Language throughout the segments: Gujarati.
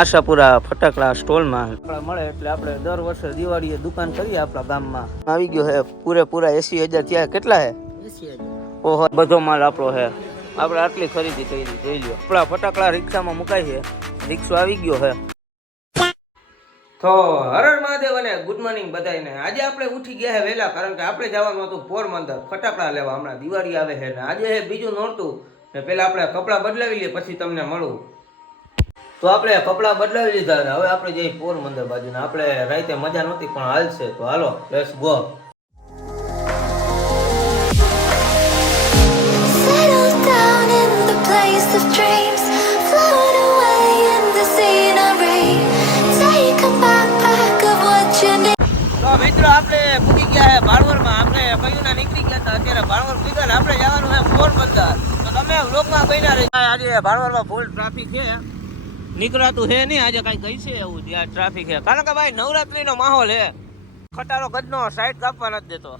આશાપુરા ફટાકડા સ્ટોલમાં મળે એટલે આપણે દર વર્ષે દિવાળીએ દુકાન કરીએ આપણા ગામમાં. આવી ગયો હે પૂરેપૂરા 80,000 ત્યાં કેટલા હે? 80,000. ઓહો, બધો માલ આપણો હે. આપણે આટલી ખરીદી કરી જોઈ લ્યો. આપણા ફટાકડા રિક્ષામાં મુકાય છે. રિક્ષો આવી ગયો હે. તો હર હર મહાદેવ અને ગુડ મોર્નિંગ બધાને. આજે આપણે ઉઠી ગયા હે વહેલા, કારણ કે આપણે જવાનું હતું પોરબંદર ફટાકડા લેવા. હમણાં દિવાળી આવે છે ને આજે હે બીજું નોરતું. ને પેલા આપણે કપડાં બદલાવી લઈએ પછી તમને મળું. તો આપણે કપડાં બદલાવી લીધા ને હવે આપણે જઈએ પોરબંદર બાજુ ને. આપણે રાતે મજા નહોતી પણ હાલશે, તો હાલો લેટ્સ ગો. તો મિત્રો આપણે પૂકી ગયા હે ભાણવરમાં. આપણે કયુંના નીકળી ગયા હતા, અત્યારે ભાણવર પૂગ્યા ને આપણે જવાનું છે પોરબંદર. તો તમે વ્લોગમાં બન્યા રહી. આજે ભાણવરમાં ફૂલ ટ્રાફિક છે, નીકળાતું છે નહીં. આજે કઈ કઈ છે એવું ત્યાં ટ્રાફિક છે, કારણ કે ભાઈ નવરાત્રીનો માહોલ છે. ખટારો ગજનો સાઈડ કાપવા નથી દેતો.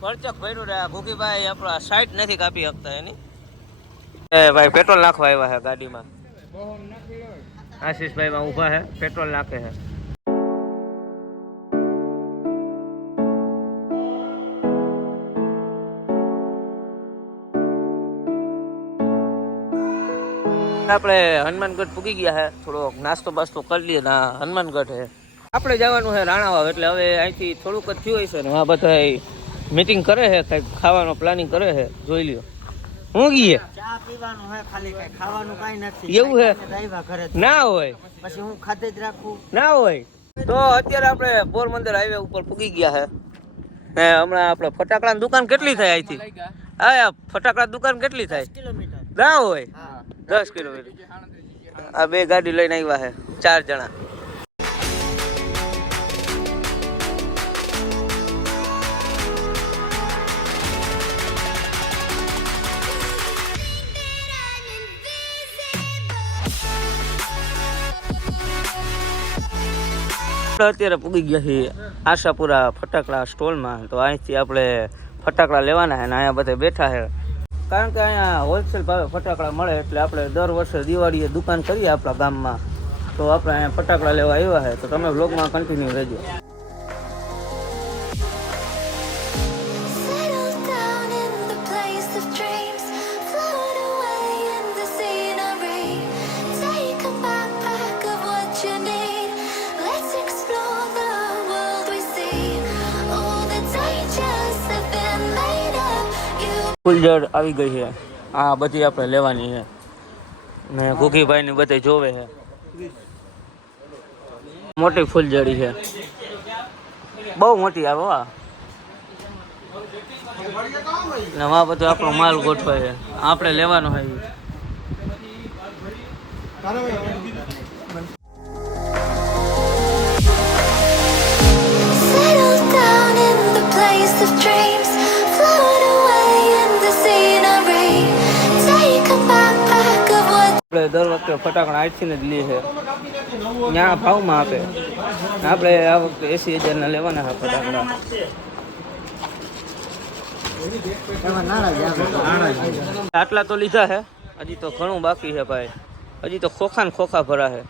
પરચક ભર્યું રહ્યા ભૂકીભાઈ આપણા સાઈડ નથી કાપી શકતા એની. એ ભાઈ પેટ્રોલ નાખવા આવ્યા છે ગાડીમાં. આશીષભાઈ માં ઊભા છે, પેટ્રોલ નાખે છે. આપણે હનુમાનગઢ પૂગી ગયા છે. થોડોક નાસ્તો બાસ્તો કરી લઈએ. ના હનુમાનગઢ છે. આપણે જવાનું છે રાણાવાવ, એટલે હવે અહીંથી થોડુંક જ થયું હશે ને આ બધા મીટિંગ કરે છે, કંઈક ખાવાનો પ્લાનિંગ કરે છે. જોઈ લ્યો. હું ગઈએ ચા પીવાનું છે ખાલી, કઈ ખાવાનું કઈ નથી. એવું છે? ના હોય પછી હું ખાતે જ રાખું. ના હોય. તો અત્યારે આપણે પોરબંદર હાઈવે ઉપર પૂગી ગયા છે. ને હમણાં આપણે ફટાકડા દુકાન કેટલી થાય અહીંથી? હા, ફટાકડા દુકાન કેટલી થાય? 10 કિલોમીટર. ના હોય 10 કિલોમીટર. આ બે ગાડી લઈને આવ્યા છે, 4 જણા. અત્યારે પૂગી ગયા છીએ આશાપુરા ફટાકડા સ્ટોલમાં. તો અહીંથી આપણે ફટાકડા લેવાના છે ને અહીંયા બધા બેઠા છે, કારણ કે અહીંયા હોલસેલ ભાવે ફટાકડા મળે. એટલે આપણે દર વર્ષે દિવાળીએ દુકાન કરીએ આપણા ગામમાં. તો આપણે અહીંયા ફટાકડા લેવા આવ્યા છે, તો તમે વ્લોગમાં કન્ટિન્યુ રહેજો. ફૂલઝડ આવી ગઈ છે. આ બધી આપણે લેવાની છે ને ઘોઘીભાઈ ની બધે જોવે છે. મોટી ફૂલઝડી છે, બહુ મોટી આવે. ને આ બધું આપણો માલ ગોઠવાય છે, આપણે લેવાનો છે. આપણે દર વખતે ફટાકડા આઠથી જ લઈએ છે, ત્યાં ભાવમાં આપે. આપણે આ વખતે 80,000 ના લેવાના છે ફટાકડા. આટલા તો લીધા છે, હજી તો ઘણું બાકી છે ભાઈ. હજી તો ખોખા ને ખોખા ભરા છે.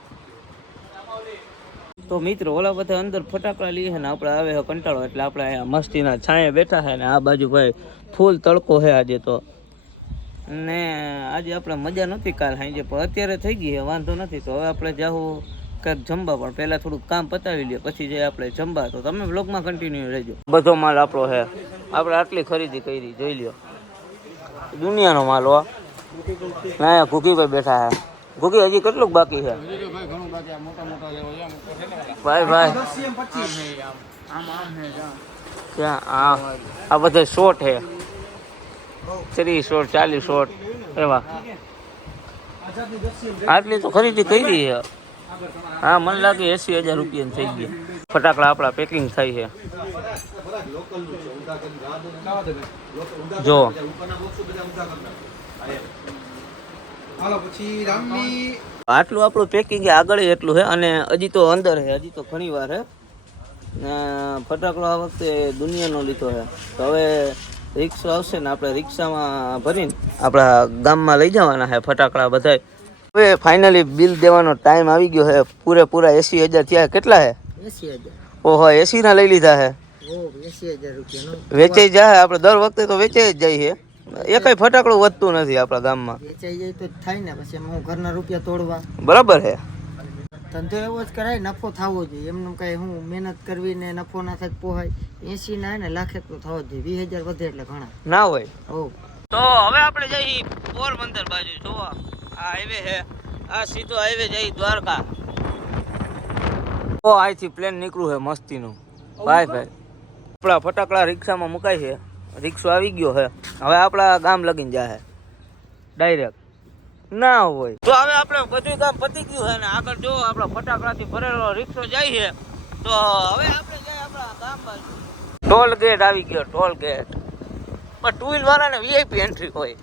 તો મિત્રો ઓલા બધા અંદર ફટાકડા લઈએ છે ને આપણે આવે છે કંટાળો, એટલે આપણે અહીંયા મસ્તીના છાંયે બેઠા છે. ને આ બાજુ ભાઈ ફૂલ તડકો છે આજે તો. ને આજે આપણે મજા નથી કાલ સાંજે, પણ અત્યારે થઈ ગઈ છે, વાંધો નથી. તો હવે આપણે જાવું કંઈક જમવા, પણ પહેલાં થોડુંક કામ પતાવી લઈએ પછી જઈએ આપણે જમવા. તો તમે બ્લોગમાં કન્ટિન્યુ રહેજો. બધો માલ આપણો છે, આપણે આટલી ખરીદી કરી જોઈ લ્યો. દુનિયાનો માલ હો. ના ઘૂઘીભાઈ બેઠા છે. ઘૂઘી હજી કેટલુંક બાકી છે ભાઈ? ભાઈ ક્યાં આ બધા શોર્ટ છે, 30 શોર્ટ 40 શોર્ટ એવા. આટલી તો ખરીદી કરી છે. હા, મને લાગે 80,000 રૂપિયા થઈ ગયા. ફટાકડા આપણા પેકિંગ થાય છે. જો આટલું આપણું પેકિંગ આગળ એટલું છે, અને હજી તો અંદર છે, હજી તો ઘણી વાર છે. ફટાકડો આ વખતે દુનિયાનો લીધો છે. તો હવે રિક્ષા આવશે ને આપણે રિક્ષામાં ભરીને આપણા ગામમાં લઈ જવાના છે ફટાકડા બધા. હવે ફાઇનલી બિલ દેવાનો ટાઈમ આવી ગયો છે. પૂરેપૂરા 80,000 થયા. કેટલા હે? 80,000. ઓહો, 80 ના લઈ લીધા હે. 80,000 રૂપિયાનો વેચાઈ જાય. આપણે દર વખતે તો વેચાઈ જ જાય છે. એકય ફટાકડું વધતું નથી આપણા ગામમાં. વેચાઈ જાય તો થાય ને, પછી હું ઘરના રૂપિયા તોડવા. બરાબર છે. ધંધો એવો જ કરાય, નફો થવો જોઈએ. એમનું કઈ હું મહેનત કરવી ને નફો ના થાય પોહાય. 80 ના ને લાખે તો થવો જ જોઈએ. 20,000 વધે એટલે ઘણા ના હોય. હો તો હવે આપણે જઈ પોરબંદર બાજુ. જોવા આ હાઈવે છે, આ સીધો હાઈવે જઈ દ્વારકા. તો અહીંથી પ્લેન નીકળ્યું છે મસ્તીનું. ભાઈ આપણા ફટાકડા રિક્ષામાં મુકાય છે. રિક્ષો આવી ગયો છે. હવે આપણા ગામ લગીને જાય ડાયરેક્ટ. ના હોય તો હવે આપણે બધું કામ પતી ગયું છે ને આગળ જો આપણા ફટાકડાથી ભરેલો રિક્ષો જાય છે. તો હવે આપણે જાય આપણા ગામ બાજુ. ટોલ ગેટ આવી ગયો. ટોલ ગેટ પણ ટુ વ્હીલ વાળાને વીઆઈપી એન્ટ્રી હોય.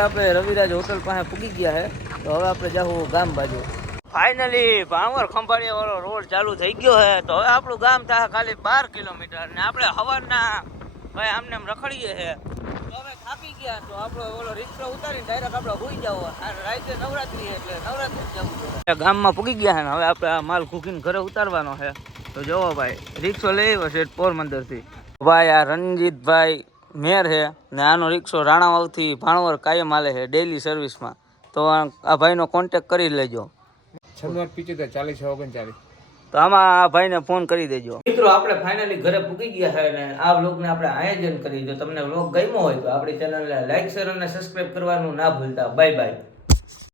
આપણે રવિરાજ હોટલ પાસે પૂગી ગયા છે. તો હવે આપણે જાવું ગામ બાજુ. ફાઇનલી ભાણવર ખંભાળિયા વાળો રોડ ચાલુ થઈ ગયો છે. તો હવે આપણું ગામ થાય ખાલી 12 કિલોમીટર ને આપણે સવારના ભાઈ આમને આમ રખડીએ છે. તો હવે થાકી ગયા તો આપણો ઓલો રિક્ષો ઉતારીને ડાયરેક્ટ આપણે હોઈ જાવ. રાતે નવરાત્રી એટલે નવરાત્રી જવું જોઈએ. ગામમાં પૂગી ગયા છે ને હવે આપણે આ માલ કુકીને ઘરે ઉતારવાનો છે. તો જોવો ભાઈ રિક્ષો લઈ આવ્યો છે પોરબંદરથી. ભાઈ આ રણજીતભાઈ મેર છે ને આનો રિક્ષો રાણાવાવથી ભાણવર કાયમ હાલે છે ડેલી સર્વિસમાં. તો આ ભાઈનો કોન્ટેક કરી લેજો. 9675 તો આમાં આ ભાઈને ફોન કરી દેજો. મિત્રો આપણે ફાઇનલી ઘરે પૂકી ગયા છે અને આ વ્લોગને આપણે આયોજન કરી. જો તમને વ્લોગ ગમ્યો હોય તો આપણી ચેનલને લાઈક શેર અને સબસ્ક્રાઇબ કરવાનું ના ભૂલતા. Bye bye.